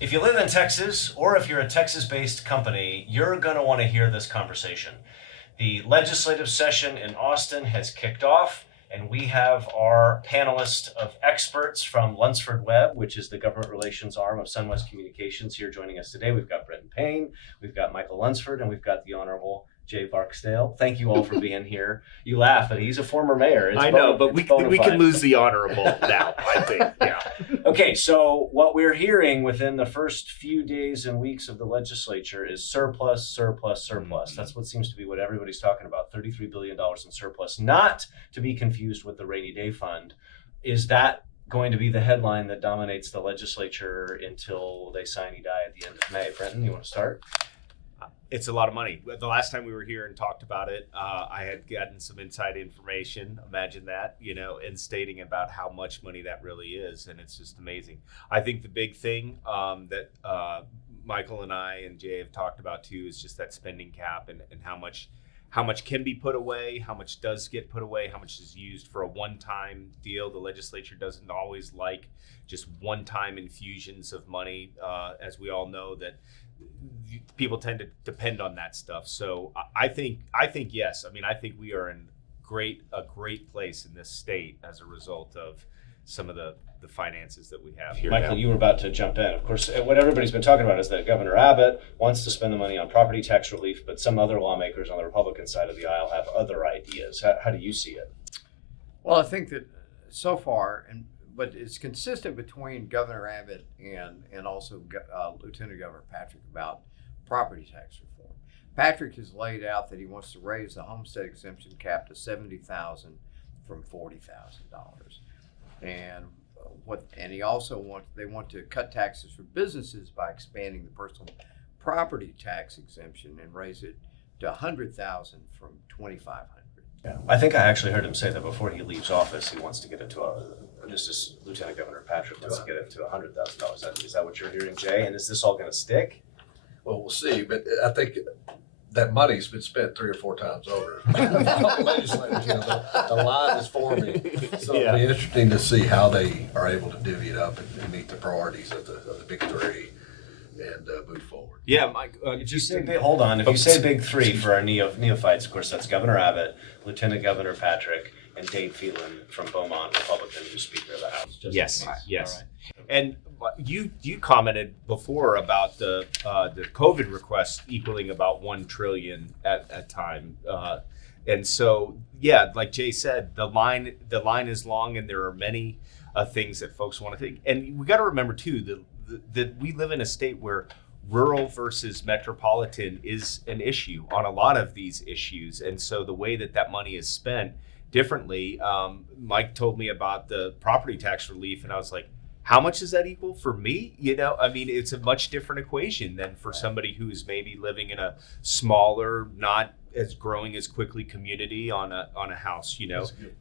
If you live in Texas, or if you're a Texas-based company, you're going to want to hear this conversation. The legislative session in Austin has kicked off, and we have our panelist of experts from Lunceford Webb, which is the government relations arm of Sunwest Communications, here joining us today. We've got Brinton Payne, we've got Michael Lunceford, and we've got the Honorable Jay Barksdale. Thank you all for being here. You laugh, but he's a former mayor. I know, but we can lose the honorable now, I think. Yeah. Okay, so what we're hearing within the first few days and weeks of the legislature is surplus, surplus, surplus. That's what seems to be what everybody's talking about, $33 billion in surplus, not to be confused with the rainy day fund. Is that going to be the headline that dominates the legislature until they sine die at the end of May? Brenton, you want to start? It's a lot of money. The last time we were here and talked about it, I had gotten some inside information, imagine that, and stating about how much money that really is. And it's just amazing. I think the big thing that Michael and I and Jay have talked about too is just that spending cap and how much can be put away, how much does get put away, how much is used for a one-time deal. The legislature doesn't always like just one-time infusions of money. As we all know, that people tend to depend on that stuff. So I think yes. I mean, I think we are in a great place in this state as a result of some of the finances that we have here. Michael, you were about to jump in. Of course, what everybody's been talking about is that Governor Abbott wants to spend the money on property tax relief, but some other lawmakers on the Republican side of the aisle have other ideas. How do you see it? Well, I think that so far, but it's consistent between Governor Abbott and also Lieutenant Governor Patrick about property tax reform. Patrick has laid out that he wants to raise the homestead exemption cap to $70,000 from $40,000, and he also want to cut taxes for businesses by expanding the personal property tax exemption and raise it to $100,000 from $2,500. Yeah, I think I actually heard him say that before he leaves office, he wants to get it to just as Lieutenant Governor Patrick wants to get it to $100,000. Is that what you're hearing, Jay? And is this all going to stick? Well, we'll see, but I think that money's been spent 3 or 4 times over. The line is forming, so it'll be interesting to see how they are able to divvy it up and meet the priorities of the big three and move forward. Yeah, Mike. If you say big three for our neophytes, of course, that's Governor Abbott, Lieutenant Governor Patrick, and Dave Phelan from Beaumont, Republican, who's Speaker of the House. Yes. Right. And you commented before about the COVID request equaling about $1 trillion at time, and so like Jay said, the line is long, and there are many things that folks want to think. And we got to remember too that we live in a state where rural versus metropolitan is an issue on a lot of these issues, and so the way that money is spent differently. Mike told me about the property tax relief, and I was like, how much does that equal for me? I mean, it's a much different equation than for somebody who's maybe living in a smaller, not as growing as quickly community on a house.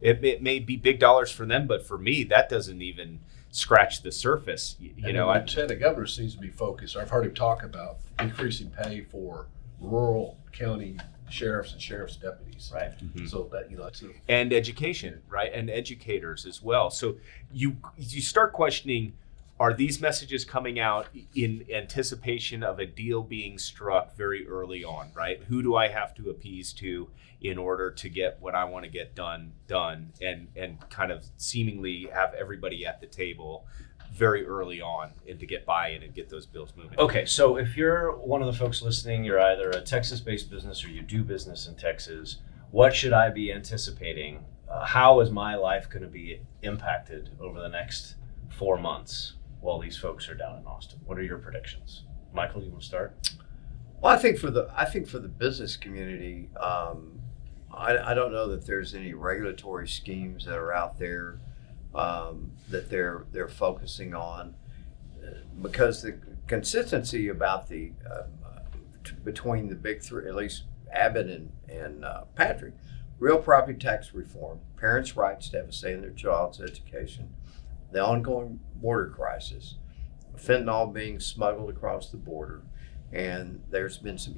It may be big dollars for them, but for me, that doesn't even scratch the surface. The Lieutenant Governor seems to be focused. I've heard him talk about increasing pay for rural county sheriffs and sheriff's deputies. Right. Mm-hmm. So that that's and education, right, and educators as well. So you start questioning: are these messages coming out in anticipation of a deal being struck very early on? Right? Who do I have to appease to in order to get what I want to get done, and kind of seemingly have everybody at the table very early on and to get buy-in and get those bills moving. Okay, so if you're one of the folks listening, you're either a Texas-based business or you do business in Texas, what should I be anticipating? How is my life going to be impacted over the next 4 months while these folks are down in Austin? What are your predictions? Michael, you want to start? Well, I think for the business community, I don't know that there's any regulatory schemes that are out there that they're focusing on, because the consistency about the between the big three, at least Abbott and Patrick, real property tax reform, parents' rights to have a say in their child's education, the ongoing border crisis, fentanyl being smuggled across the border, and there's been some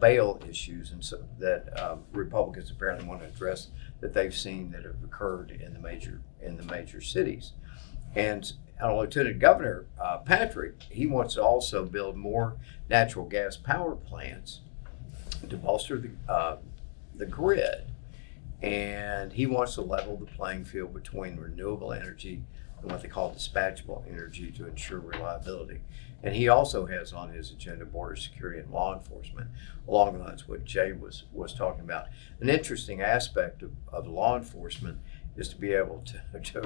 bail issues and so that Republicans apparently want to address that they've seen that have occurred in the major cities. And Lieutenant Governor Patrick, he wants to also build more natural gas power plants to bolster the grid. And he wants to level the playing field between renewable energy and what they call dispatchable energy to ensure reliability. And he also has on his agenda border security and law enforcement, along the lines of what Jay was talking about. An interesting aspect of law enforcement is to be able to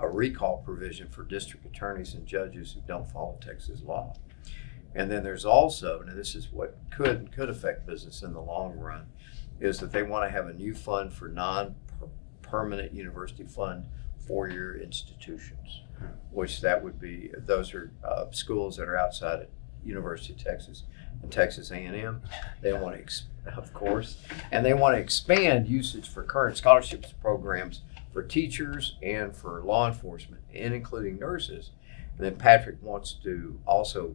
a recall provision for district attorneys and judges who don't follow Texas law. And then there's also, now this is what could affect business in the long run, is that they want to have a new fund for non-permanent university fund four-year institutions, which that would be, those are schools that are outside of University of Texas and Texas A&M. They want to, of course, and they want to expand usage for current scholarships programs for teachers and for law enforcement, and including nurses. And then Patrick wants to also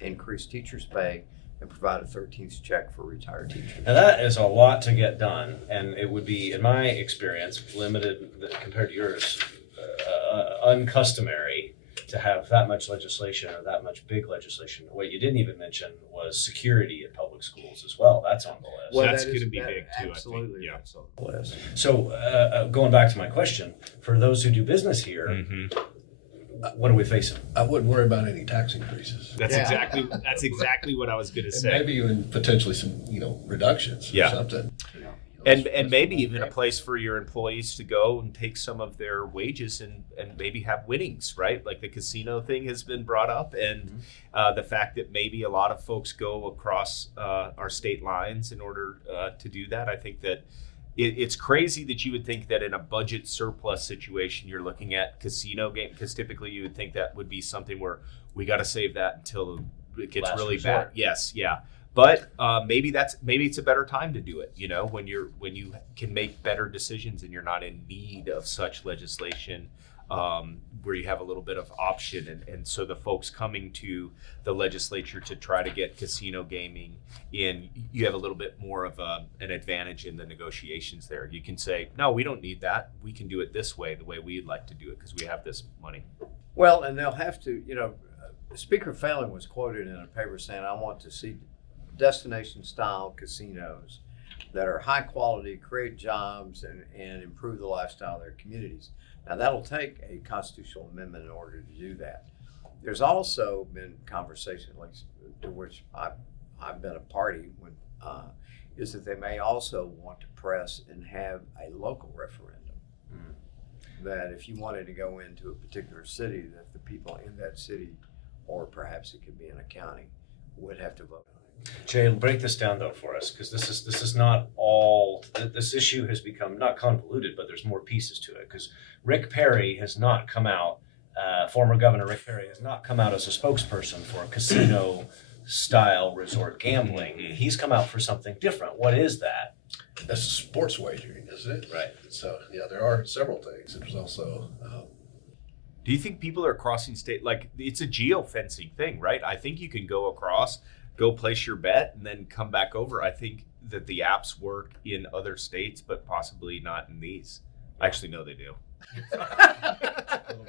increase teachers' pay and provide a 13th check for retired teachers. Now that is a lot to get done, and it would be, in my experience, limited compared to yours, uncustomary to have that much legislation or that much big legislation. What you didn't even mention was security at public schools as well. That's on the list. Well, that's going to be big too, absolutely, I think. Yeah. that's on the list. So going back to my question, for those who do business here, what are we facing? I wouldn't worry about any tax increases. That's Yeah. exactly what I was going to And say. maybe even potentially some, reductions Yeah. or something. And maybe even a place for your employees to go and take some of their wages and maybe have winnings, right? Like the casino thing has been brought up, and the fact that maybe a lot of folks go across our state lines in order to do that. I think that it's crazy that you would think that in a budget surplus situation you're looking at casino game, because typically you would think that would be something where we got to save that until it gets Last really resort. bad. Yes, yeah. But maybe it's a better time to do it, when you can make better decisions and you're not in need of such legislation, where you have a little bit of option. And so the folks coming to the legislature to try to get casino gaming in, you have a little bit more of an advantage in the negotiations there. You can say, no, we don't need that. We can do it this way, the way we'd like to do it, because we have this money. Well, and they'll have to, Speaker Phelan was quoted in a paper saying, I want to see destination style casinos that are high quality, create jobs, and improve the lifestyle of their communities. Now that'll take a constitutional amendment in order to do that. There's also been conversation, at least to which I've been a party, when is that they may also want to press and have a local referendum. That if you wanted to go into a particular city, that the people in that city, or perhaps it could be in a county, would have to vote on it. Jay, break this down though for us, because this is not all. This issue has become not convoluted, but there's more pieces to it. Because Rick Perry has not come out. Former Governor Rick Perry has not come out as a spokesperson for casino-style resort gambling. He's come out for something different. What is that? That's sports wagering, isn't it? Right. So, yeah, there are several things. There's also, Do you think people are crossing state? Like, it's a geofencing thing, right? I think you can go across, go place your bet, and then come back over. I think that the apps work in other states, but possibly not in these. Actually, no, they do.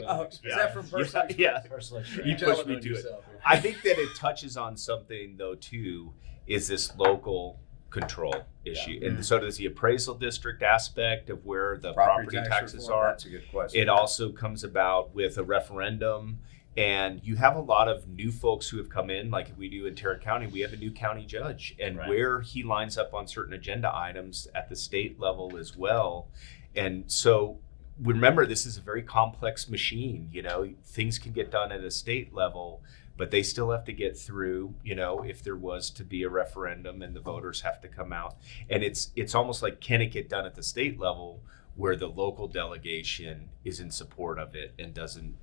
Oh, is that from personal experience? Yeah. Personal You experience. pushed me to it. I think that it touches on something, though, too, is this local control issue. And so does the appraisal district aspect of where the property taxes reform, are. That's a good question. It also comes about with a referendum. And you have a lot of new folks who have come in, like we do in Tarrant County. We have a new county judge, and Right. where he lines up on certain agenda items at the state level as well. And so remember, this is a very complex machine. Things can get done at a state level, but they still have to get through, if there was to be a referendum and the voters have to come out. And it's almost like, can it get done at the state level where the local delegation is in support of it and doesn't,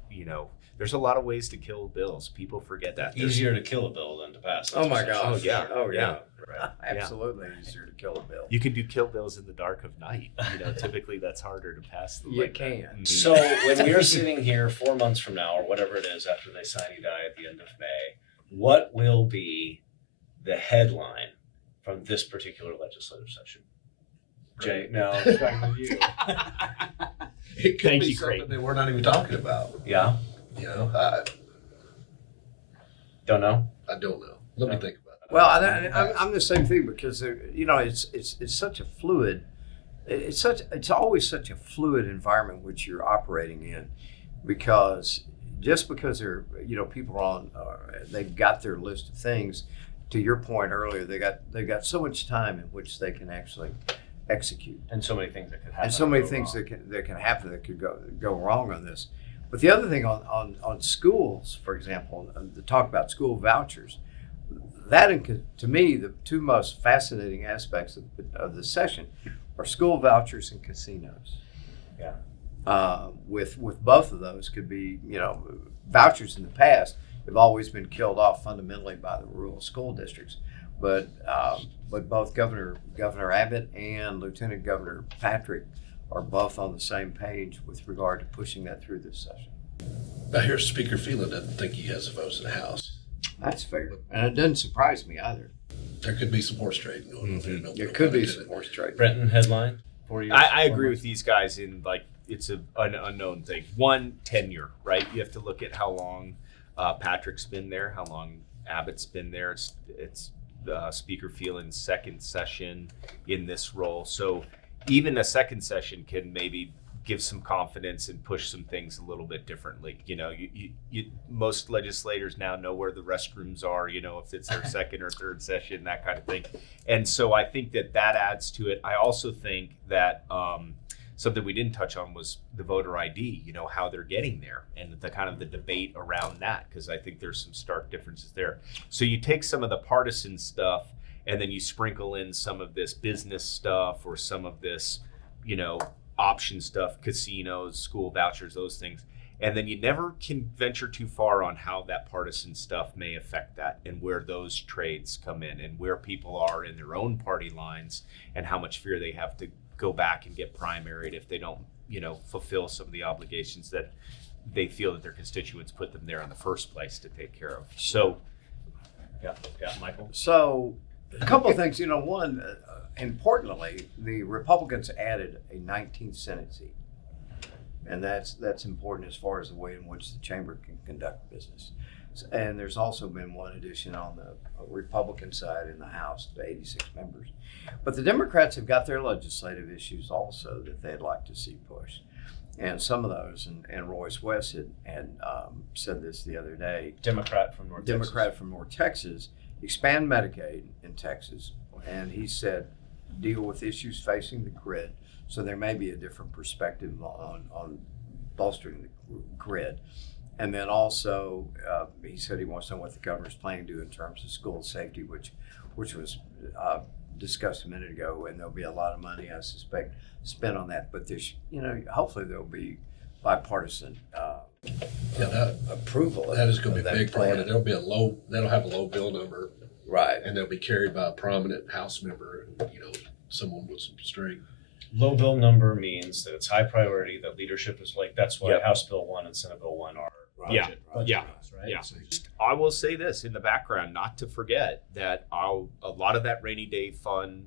there's a lot of ways to kill bills. People forget that. Easier to kill a bill than to pass. Oh my gosh. Oh, yeah. Oh yeah. Right. Absolutely easier to kill a bill. You can do kill bills in the dark of night. Typically that's harder to pass. You can. Mhm. So when we are sitting here 4 months from now, or whatever it is after they sine die at the end of May, what will be the headline from this particular legislative session? Jay, no, starting with you. it could Thank be you, something Craig. that we're not even talking about. Yeah. You know, Don't know. I don't know. Let me think about it. Well, I'm the same thing because it's such a fluid. It's always such a fluid environment which you're operating in, because just because people are on, they've got their list of things. To your point earlier, they got so much time in which they can actually execute, And so many things that could happen. and so many things that can happen that could go wrong on this. But the other thing on schools, for example, to talk about school vouchers, that to me the two most fascinating aspects of the session are school vouchers and casinos. Yeah. With both of those could be, vouchers in the past have always been killed off fundamentally by the rural school districts, but both Governor Abbott and Lieutenant Governor Patrick are both on the same page with regard to pushing that through this session. I hear Speaker Phelan doesn't think he has the votes in the House. That's fair, and it doesn't surprise me either. There could be some horse trading going on there. There could be some horse trade. Brenton, headline for you. I agree with these guys in it's an unknown thing. One, tenure, right? You have to look at how long Patrick's been there, how long Abbott's been there. It's Speaker Phelan's second session in this role. So even a second session can maybe give some confidence and push some things a little bit differently. Most legislators now know where the restrooms are, if it's their second or third session, that kind of thing. And so I think that adds to it. I also think that something we didn't touch on was the voter ID, how they're getting there and the kind of the debate around that, because I think there's some stark differences there. So you take some of the partisan stuff and then you sprinkle in some of this business stuff or some of this, option stuff, casinos, school vouchers, those things. And then you never can venture too far on how that partisan stuff may affect that and where those trades come in and where people are in their own party lines and how much fear they have to go back and get primaried if they don't, fulfill some of the obligations that they feel that their constituents put them there in the first place to take care of. So, yeah, Michael. So, a couple of things. One, importantly, the Republicans added a 19th Senate seat, and that's important as far as the way in which the chamber can conduct business. And there's also been one addition on the Republican side in the House to 86 members. But the Democrats have got their legislative issues also that they'd like to see pushed. And some of those, and Royce West had said this the other day. Democrat from North Texas, expand Medicaid in Texas. And he said, deal with issues facing the grid. So there may be a different perspective on bolstering the grid. And then also, he said he wants to know what the governor's planning to do in terms of school safety, which was discussed a minute ago, and there'll be a lot of money, I suspect, spent on that. But there's, hopefully there'll be bipartisan approval. That is going to be a big part. Plan. That'll have a low bill number, right? And they'll be carried by a prominent House member, someone with some strength. Low bill number means that it's high priority, that leadership is that's what Yep. House Bill 1 and Senate Bill 1 are. Yeah. Budget Yeah. amounts, right? Yeah. I will say this in the background, not to forget that a lot of that rainy day fund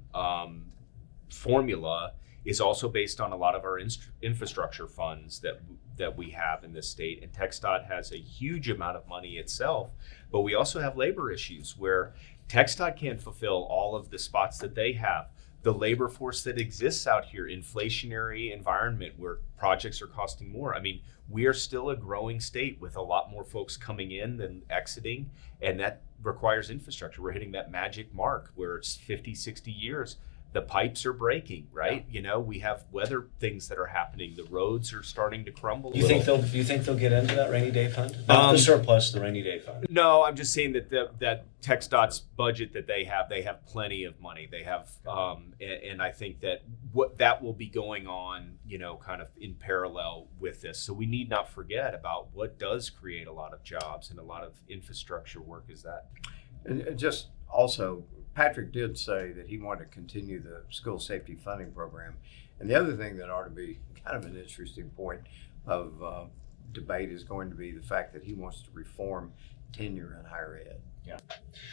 formula is also based on a lot of our infrastructure funds that we have in this state. And TxDOT has a huge amount of money itself, but we also have labor issues where TxDOT can't fulfill all of the spots that they have. The labor force that exists out here, inflationary environment where projects are costing more. I mean, we are still a growing state with a lot more folks coming in than exiting, and that requires infrastructure. We're hitting that magic mark where it's 50, 60 years. The pipes are breaking, right? Yeah. We have weather things that are happening. The roads are starting to crumble. Do you think they'll get into that rainy day fund? Not the surplus, the rainy day fund. No, I'm just saying that TxDOT's budget that they have plenty of money. They have, and I think that that will be going on, kind of in parallel with this. So we need not forget about what does create a lot of jobs and a lot of infrastructure work is that. And just also, Patrick did say that he wanted to continue the school safety funding program. And the other thing that ought to be kind of an interesting point of debate is going to be the fact that he wants to reform tenure in higher ed. Yeah.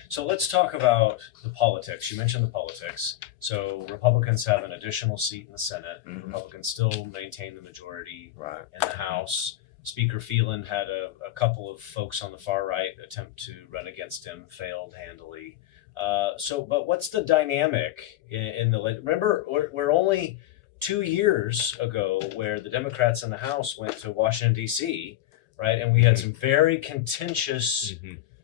So let's talk about the politics. You mentioned the politics. So Republicans have an additional seat in the Senate. Mhm. Republicans still maintain the majority Right. in the House. Speaker Phelan had a couple of folks on the far right attempt to run against him, failed handily. But what's the dynamic in the, remember, we're only 2 years ago where the Democrats in the House went to Washington, D.C., right? And we had some very contentious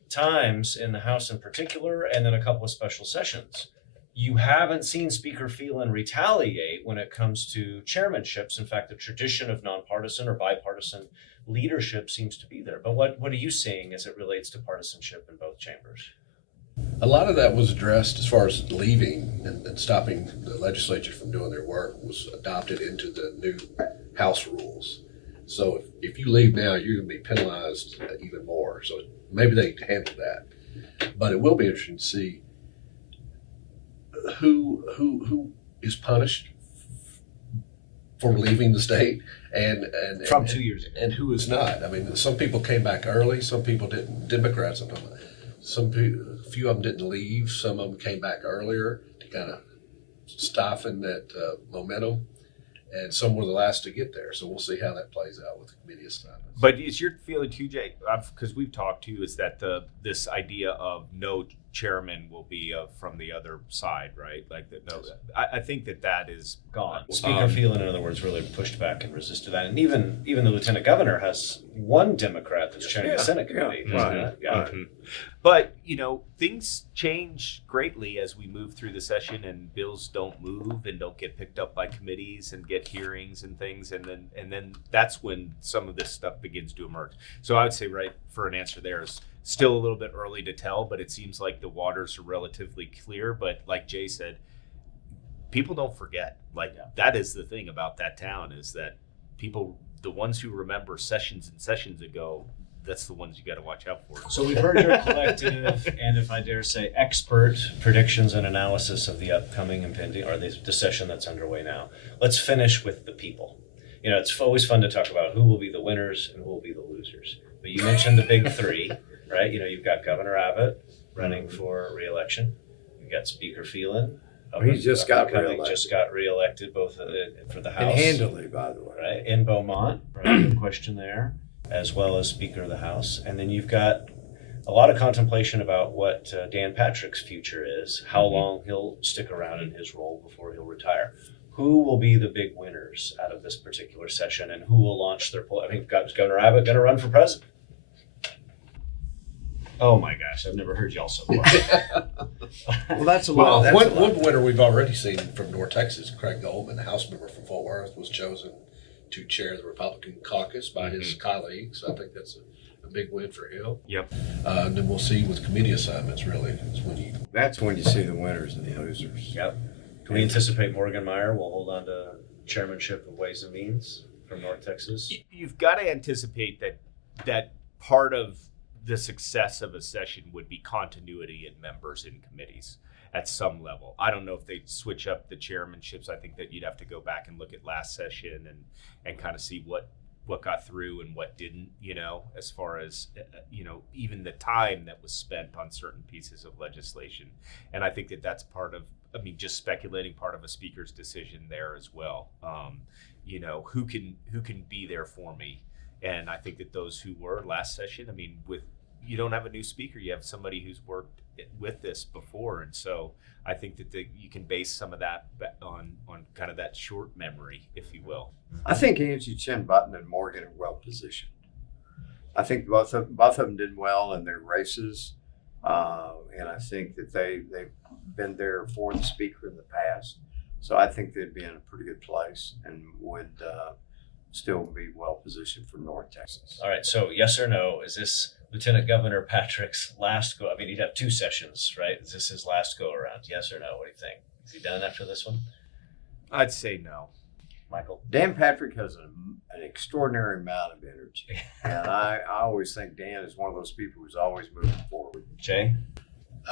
times in the House in particular, and then a couple of special sessions. You haven't seen Speaker Phelan retaliate when it comes to chairmanships. In fact, the tradition of nonpartisan or bipartisan leadership seems to be there. But what are you seeing as it relates to partisanship in both chambers? A lot of that was addressed as far as leaving and stopping the legislature from doing their work was adopted into the new House rules. So if you leave now, you're going to be penalized even more. So maybe they handle that. But it will be interesting to see who is punished for leaving the state and From 2 years ago. and who is not. I mean, some people came back early, some people didn't. Democrats, a few of them didn't leave. Some of them came back earlier to kind of soften that momentum, and some were the last to get there. So we'll see how that plays out with the committee assignments. But is your feeling too, Jay, because we've talked too, is that this idea of no chairman will be from the other side, right? Like that. No, I think that is Gone. Speaker Phelan, in other words, really pushed back and resisted that. And even the lieutenant governor has one Democrat that's chairing the Senate committee. Right. But, things change greatly as we move through the session and bills don't move and don't get picked up by committees and get hearings and things. And then that's when some of this stuff begins to emerge. So I would say, right, for an answer there is still a little bit early to tell, but it seems like the waters are relatively clear. But like Jay said, people don't forget. That is the thing about that town is that people, the ones who remember sessions and sessions ago, that's the ones you got to watch out for. So we've heard your collective, and if I dare say, expert predictions and analysis of the upcoming impending, or the session that's underway now. Let's finish with the people. It's always fun to talk about who will be the winners and who will be the losers. But you mentioned the big three, right? You've got Governor Abbott running for re-election. You've got Speaker Phelan. He just got reelected. Just got reelected, both for the House. And handily, by the way. Right, in Beaumont, right? No question there, as well as Speaker of the House. And then you've got a lot of contemplation about what Dan Patrick's future is, how long he'll stick around in his role before he'll retire. Who will be the big winners out of this particular session, and who will launch their poll? I mean, is Governor Abbott going to run for president? Oh my gosh, I've never heard y'all so quiet. Well, that's a lot. One winner we've already seen from North Texas, Craig Goldman, the House member from Fort Worth, was chosen to chair the Republican caucus by his colleagues. I think that's a big win for him. Yep. And then we'll see with committee assignments, really, That's when you see the winners and the losers. Yep. Can we anticipate Morgan Meyer will hold on to chairmanship of Ways and Means from North Texas? You've got to anticipate that part of the success of a session would be continuity in members in committees at some level. I don't know if they'd switch up the chairmanships. I think that you'd have to go back and look at last session and kind of see what got through and what didn't, as far as, even the time that was spent on certain pieces of legislation. And I think that that's part of, just speculating, part of a speaker's decision there as well. Who can be there for me? And I think that those who were last session, you don't have a new speaker, you have somebody who's worked with this before. And so I think that you can base some of that on kind of that short memory, if you will. I think Angie Chin Button and Morgan are well positioned. I think both of them did well in their races. And I think that they've been there for the speaker in the past. So I think they'd be in a pretty good place and would still be well positioned for North Texas. All right, so yes or no, is this Lieutenant Governor Patrick's last go? He'd have two sessions, right? Is this his last go around? Yes or no? What do you think? Is he done after this one? I'd say no. Michael? Dan Patrick has an extraordinary amount of energy. And I always think Dan is one of those people who's always moving forward. Jay?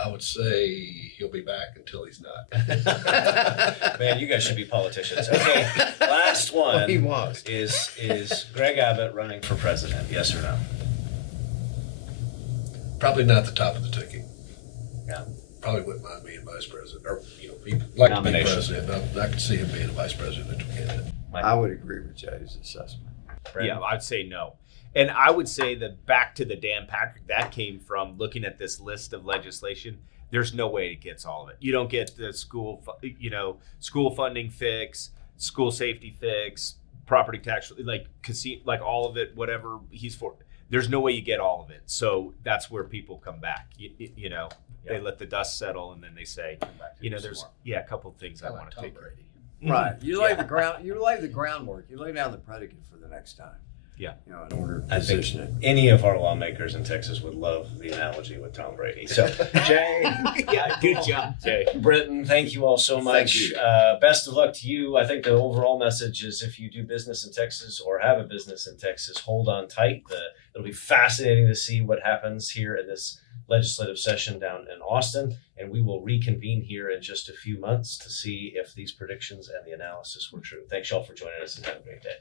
I would say he'll be back until he's not. Man, you guys should be politicians. Okay, last one. Well, he was. Is Greg Abbott running for president? Yes or no? Probably not the top of the ticket. Yeah. Probably wouldn't mind being vice president, or he'd like to be Nomination. president. I could see him being a vice presidential candidate. I would agree with Jay's assessment. Brandon? Yeah, I'd say no. And I would say that back to the Dan Patrick, that came from looking at this list of legislation. There's no way it gets all of it. You don't get the school funding fix, school safety fix, property tax, like casino, like all of it, whatever he's for. There's no way you get all of it. So that's where people come back. They let the dust settle and then they say, there's a couple of things I want to take. Right. You lay the ground. You lay the groundwork. You lay down the predicate for the next time. Yeah. In order to I think position it. any of our lawmakers in Texas would love the analogy with Tom Brady. So, Jay, Good job, Jay. Brinton, thank you all so Thank much. you. Best of luck to you. I think the overall message is if you do business in Texas or have a business in Texas, hold on tight. It'll be fascinating to see what happens here in this legislative session down in Austin, and we will reconvene here in just a few months to see if these predictions and the analysis were true. Thanks y'all for joining us and have a great day.